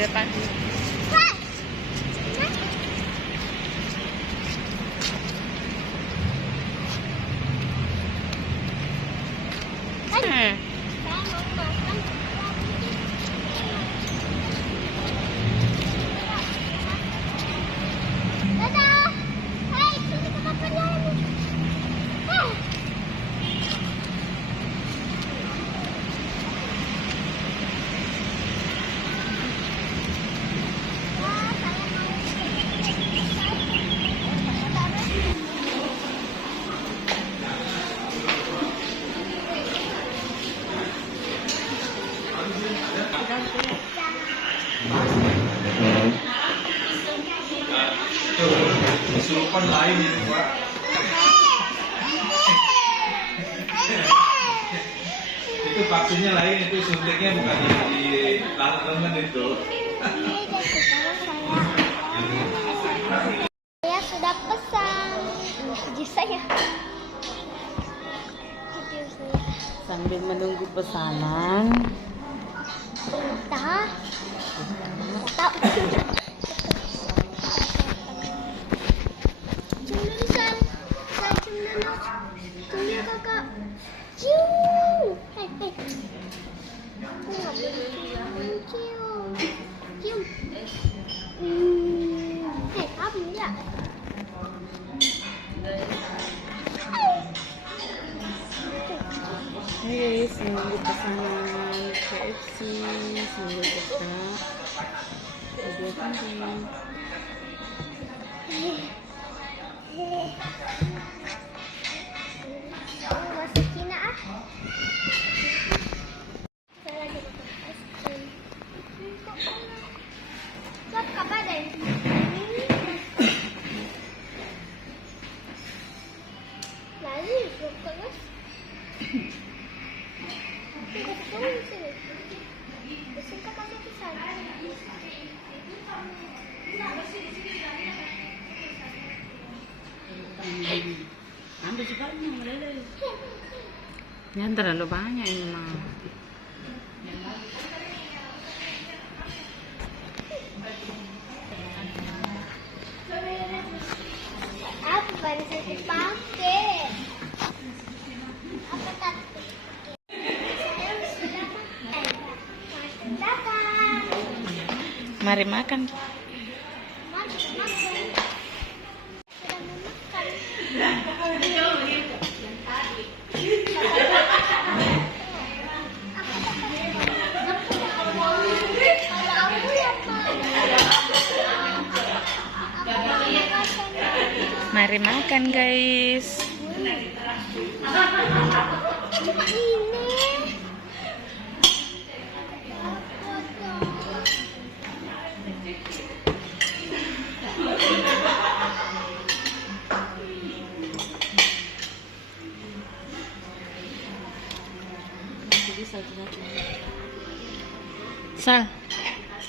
depan. Kesurupan lain itu, Pak. Itu vaksinnya lain, itu suntiknya bukan di lengan itu. Saya sudah pesan. Video saya. Sambil menunggu pesanan. Entah. Tahu. Kakak. Cium. Aku nggak boleh cium. Cium. Apa ya? Hai guys, menunggu pesanan KFC sambil buka video penting. Bahasa Cina ah. Saya lagi makan es krim. Kok apa deh? Lalu terus. Tidak tahu sih. Besok kasih pesan. Ambil sekali lele. Ya terlalu banyak ini mah. Apa baru saya dipakai? Apa tadi? Mari makan. Mari makan guys. Sal,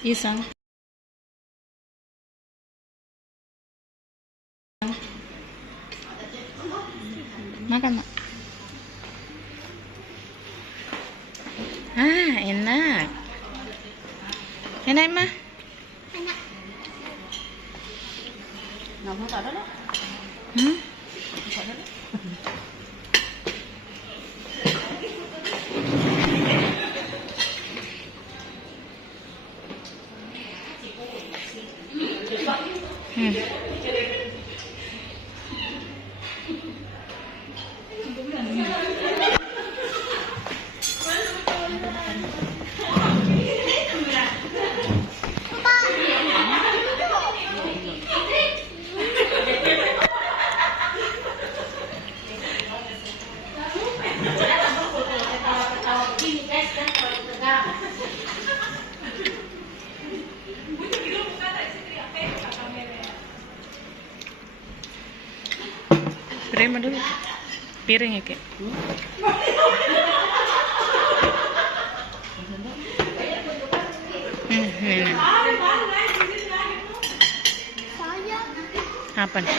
isang. Makan, Mak. Ah, enak. Enak, Mah. Enak. Nama tak ada lah. Terima dulu piring ya, Kek. Ini. Apa nih?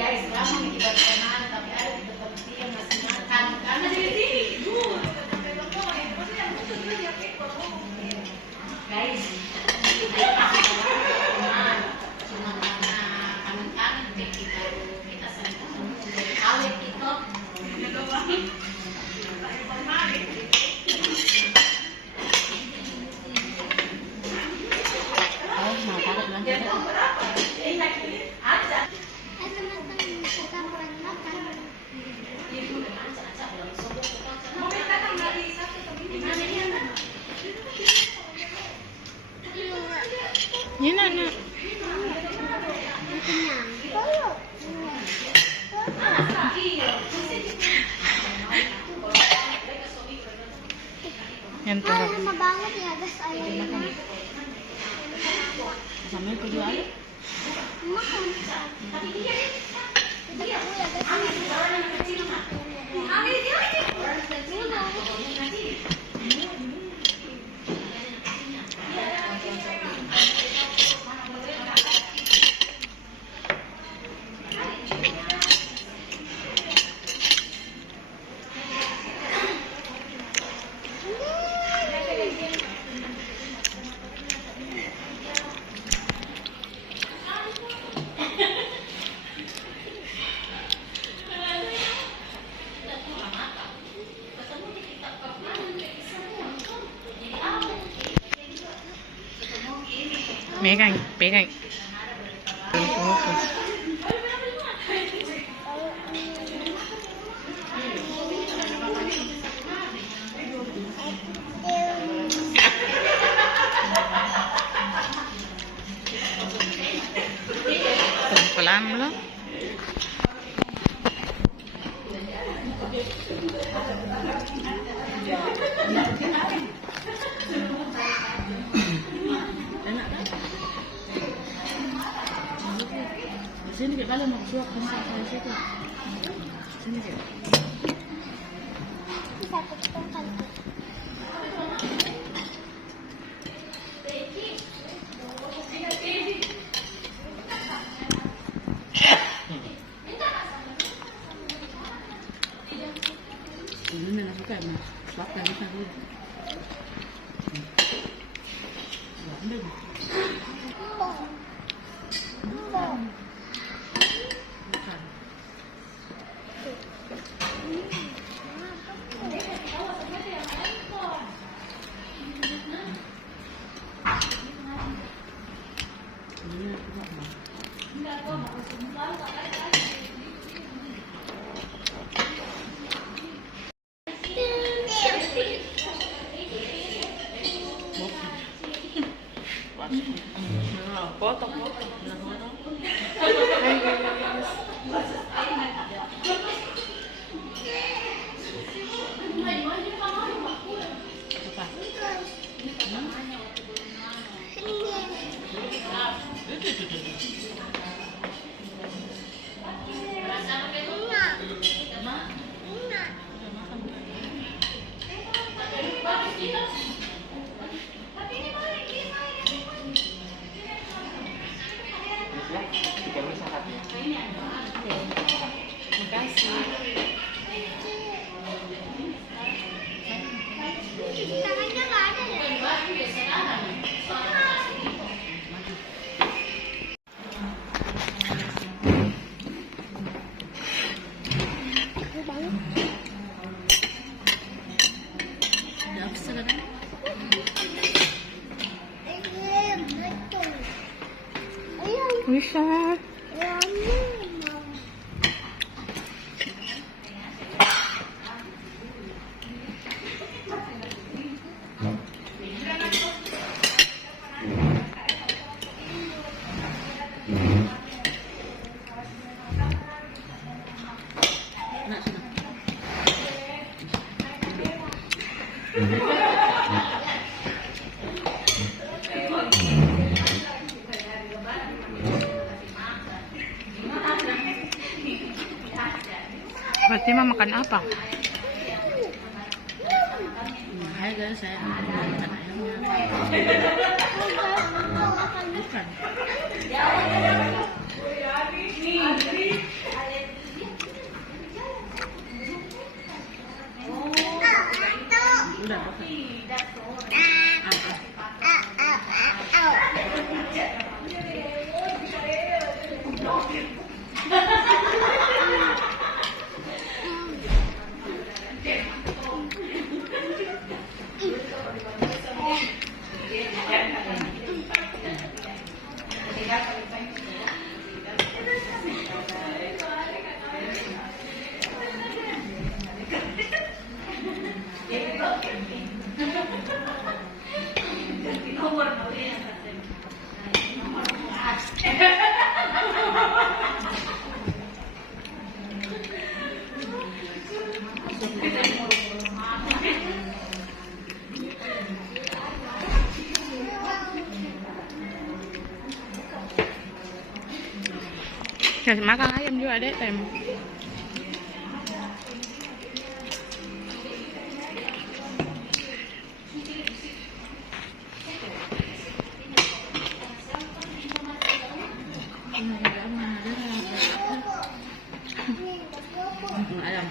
Guys, Yan Ay, tulog. lama banget ya guys. Ayun na. Sama yung tujuan? Makan. Kita tahu ya guys. Pegang, pegang. Fokus. Pelan belum? Sini kita ada mau suap kan situ. Sini kita. Bisa ketemu. Ini nak suka mas. Suapkan kita dulu. Potong. Tangannya nggak ada ya? Bisa. Berarti mah makan apa? Hai guys, saya makan ayamnya. Bukan. Udah, oke. Kasih makan ayam juga ada tem. Ayam.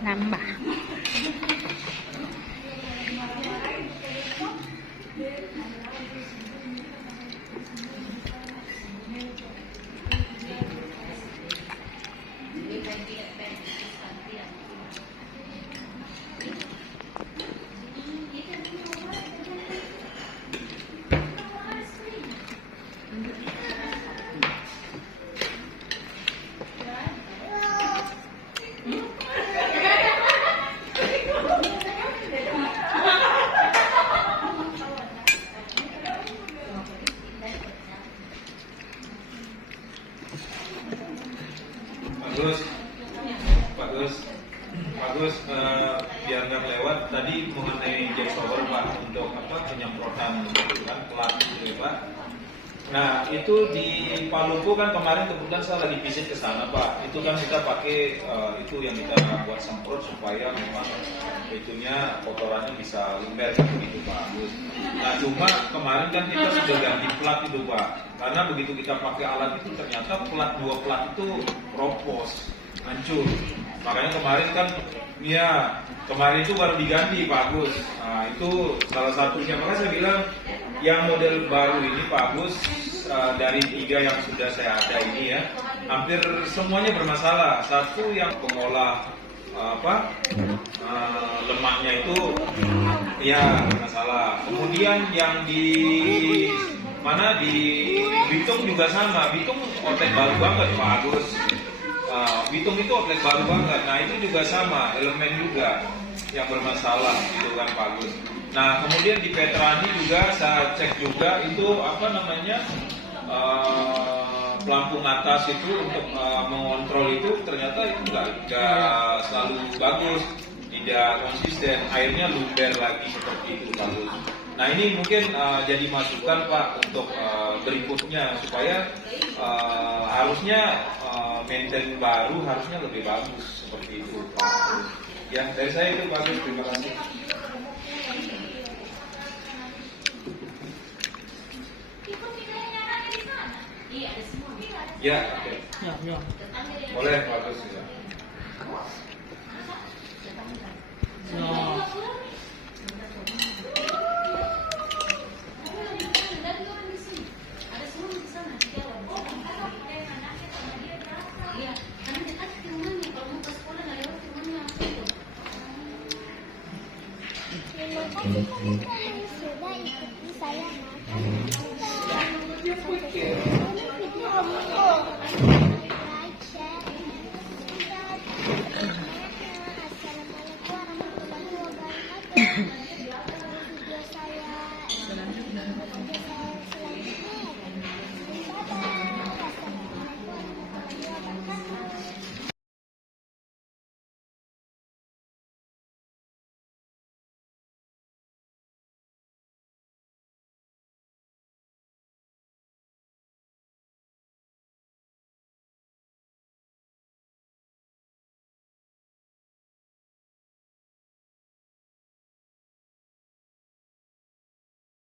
Nambah. Bagus, biar nggak lewat tadi mengenai jack power Pak untuk penyemprotan gitu kan pelat gitu ya Pak. Nah itu di Paluku kan kemarin kebetulan saya lagi visit ke sana Pak. Itu kan kita pakai itu yang kita buat semprot supaya memang itunya kotorannya bisa luber gitu Pak. Nah cuma kemarin kan kita sudah ganti plat itu Pak. Karena begitu kita pakai alat itu ternyata dua plat itu ropos, hancur. Makanya kemarin kan, ya kemarin itu baru diganti Pak Agus. Nah itu salah satunya. Makanya saya bilang yang model baru ini Pak Agus dari 3 yang sudah saya ada ini ya, hampir semuanya bermasalah. Satu yang pengolah lemaknya itu ya bermasalah. Kemudian yang di mana di Bitung juga sama. Bitung outlet baru banget Pak Agus. Bitung itu outlet baru banget. Nah itu juga sama, elemen juga yang bermasalah gitu kan Pak Agus. Nah kemudian di Petrani juga saya cek juga itu pelampung atas itu untuk mengontrol itu ternyata itu nggak selalu bagus, tidak konsisten, airnya luber lagi seperti itu Pak Agus. Nah ini mungkin jadi masukan Pak untuk berikutnya supaya harusnya maintain baru harusnya lebih bagus seperti itu Pak. Ya dari saya itu Pak Agus, terima kasih. Ya, oke. Ya. Boleh Pak Agus ya. Terima kasih.